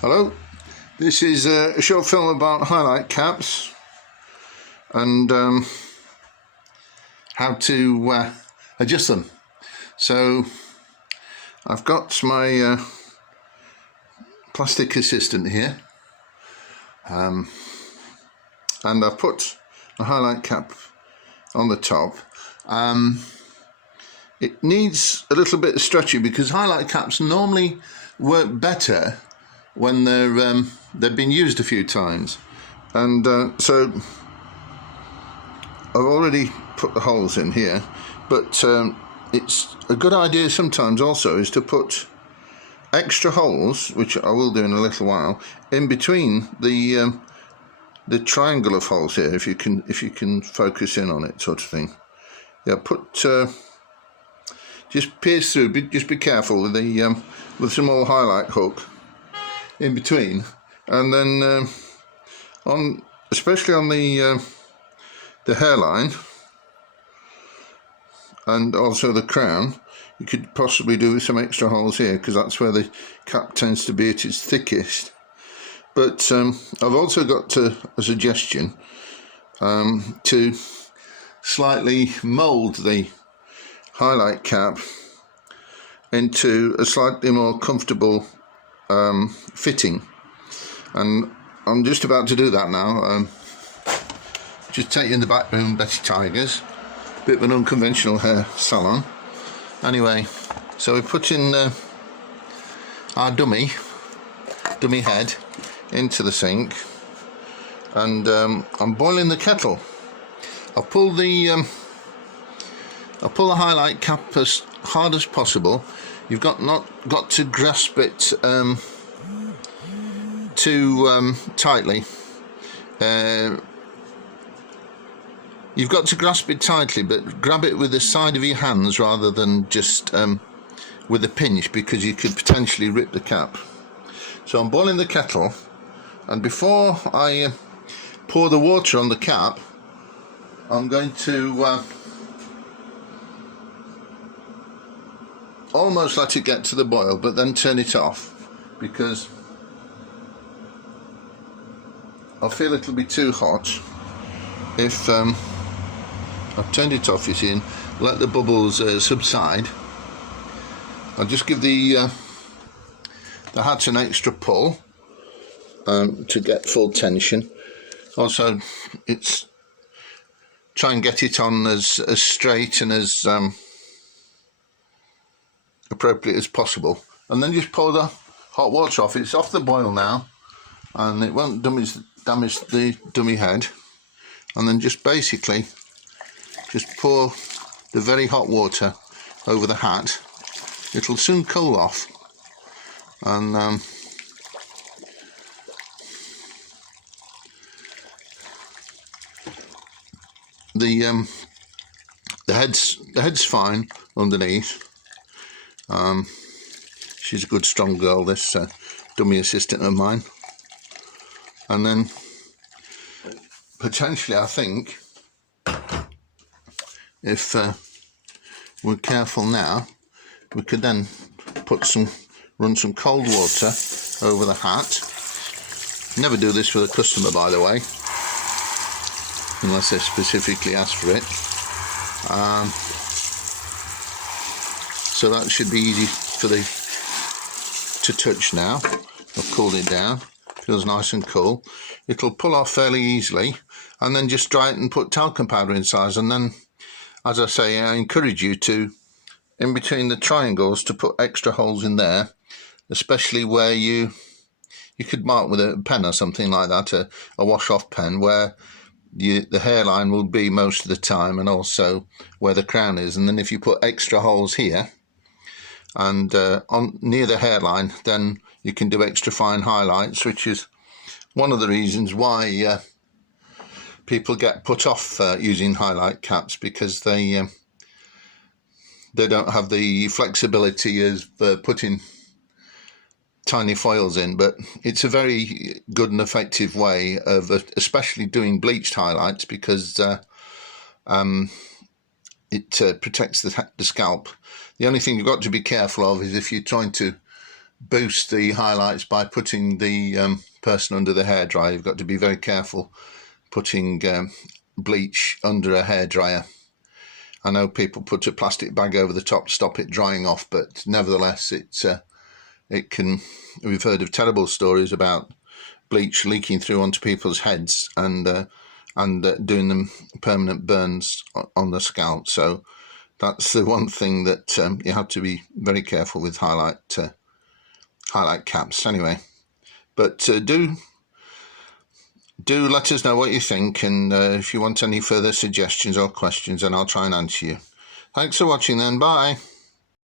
Hello, this is a short film about highlight caps and how to adjust them. So I've got my plastic assistant here and I've put a highlight cap on the top. It needs a little bit of stretching because highlight caps normally work better when they've been used a few times, and so I've already put the holes in here, but it's a good idea sometimes also is to put extra holes, which I will do in a little while, in between the triangle of holes here, if you can focus in on it, sort of thing. Yeah, just pierce through. Just be careful with the with some more highlight hook in between, and then especially on the hairline and also the crown, you could possibly do some extra holes here because that's where the cap tends to be at its thickest. But I've also got a suggestion to slightly mould the highlight cap into a slightly more comfortable fitting, and I'm just about to do that now. Just take you in the back room, Betty Tigers, bit of an unconventional hair salon. Anyway, so we put in our dummy head into the sink, and I'm boiling the kettle. I'll pull the highlight cap as hard as possible. You've not got to grasp it too tightly. You've got to grasp it tightly, but grab it with the side of your hands rather than just with a pinch, because you could potentially rip the cap. So I'm boiling the kettle, and before I pour the water on the cap, I'm going to almost let it get to the boil, but then turn it off, because I feel it'll be too hot if I've turned it off, you see, and let the bubbles subside. I'll just give the hat an extra pull to get full tension. Also, try and get it on as straight and as appropriate as possible, and then just pour the hot water off. It's off the boil now, and it won't damage the dummy head. And then just basically just pour the very hot water over the hat. It'll soon cool off, and the head's fine underneath. She's a good strong girl, this dummy assistant of mine. And then potentially, I think, if we're careful now, we could then run some cold water over the hat. Never do this with a customer, by the way, unless they specifically ask for it. So that should be easy to touch now. I've cooled it down. Feels nice and cool. It'll pull off fairly easily, and then just dry it and put talcum powder inside. And then, as I say, I encourage you to, in between the triangles, to put extra holes in there, especially where you could mark with a pen or something like that, a wash-off pen, where the hairline will be most of the time, and also where the crown is. And then if you put extra holes here and near the hairline, then you can do extra fine highlights, which is one of the reasons why people get put off using highlight caps, because they don't have the flexibility as putting tiny foils in. But it's a very good and effective way of especially doing bleached highlights, because it protects the scalp. The only thing you've got to be careful of is if you're trying to boost the highlights by putting the person under the hairdryer. You've got to be very careful putting bleach under a hairdryer. I know people put a plastic bag over the top to stop it drying off, but nevertheless it can. We've heard of terrible stories about bleach leaking through onto people's heads and doing them permanent burns on the scalp. So that's the one thing that you have to be very careful with highlight caps. Anyway, but do let us know what you think, and if you want any further suggestions or questions, then I'll try and answer you. Thanks for watching then. Bye.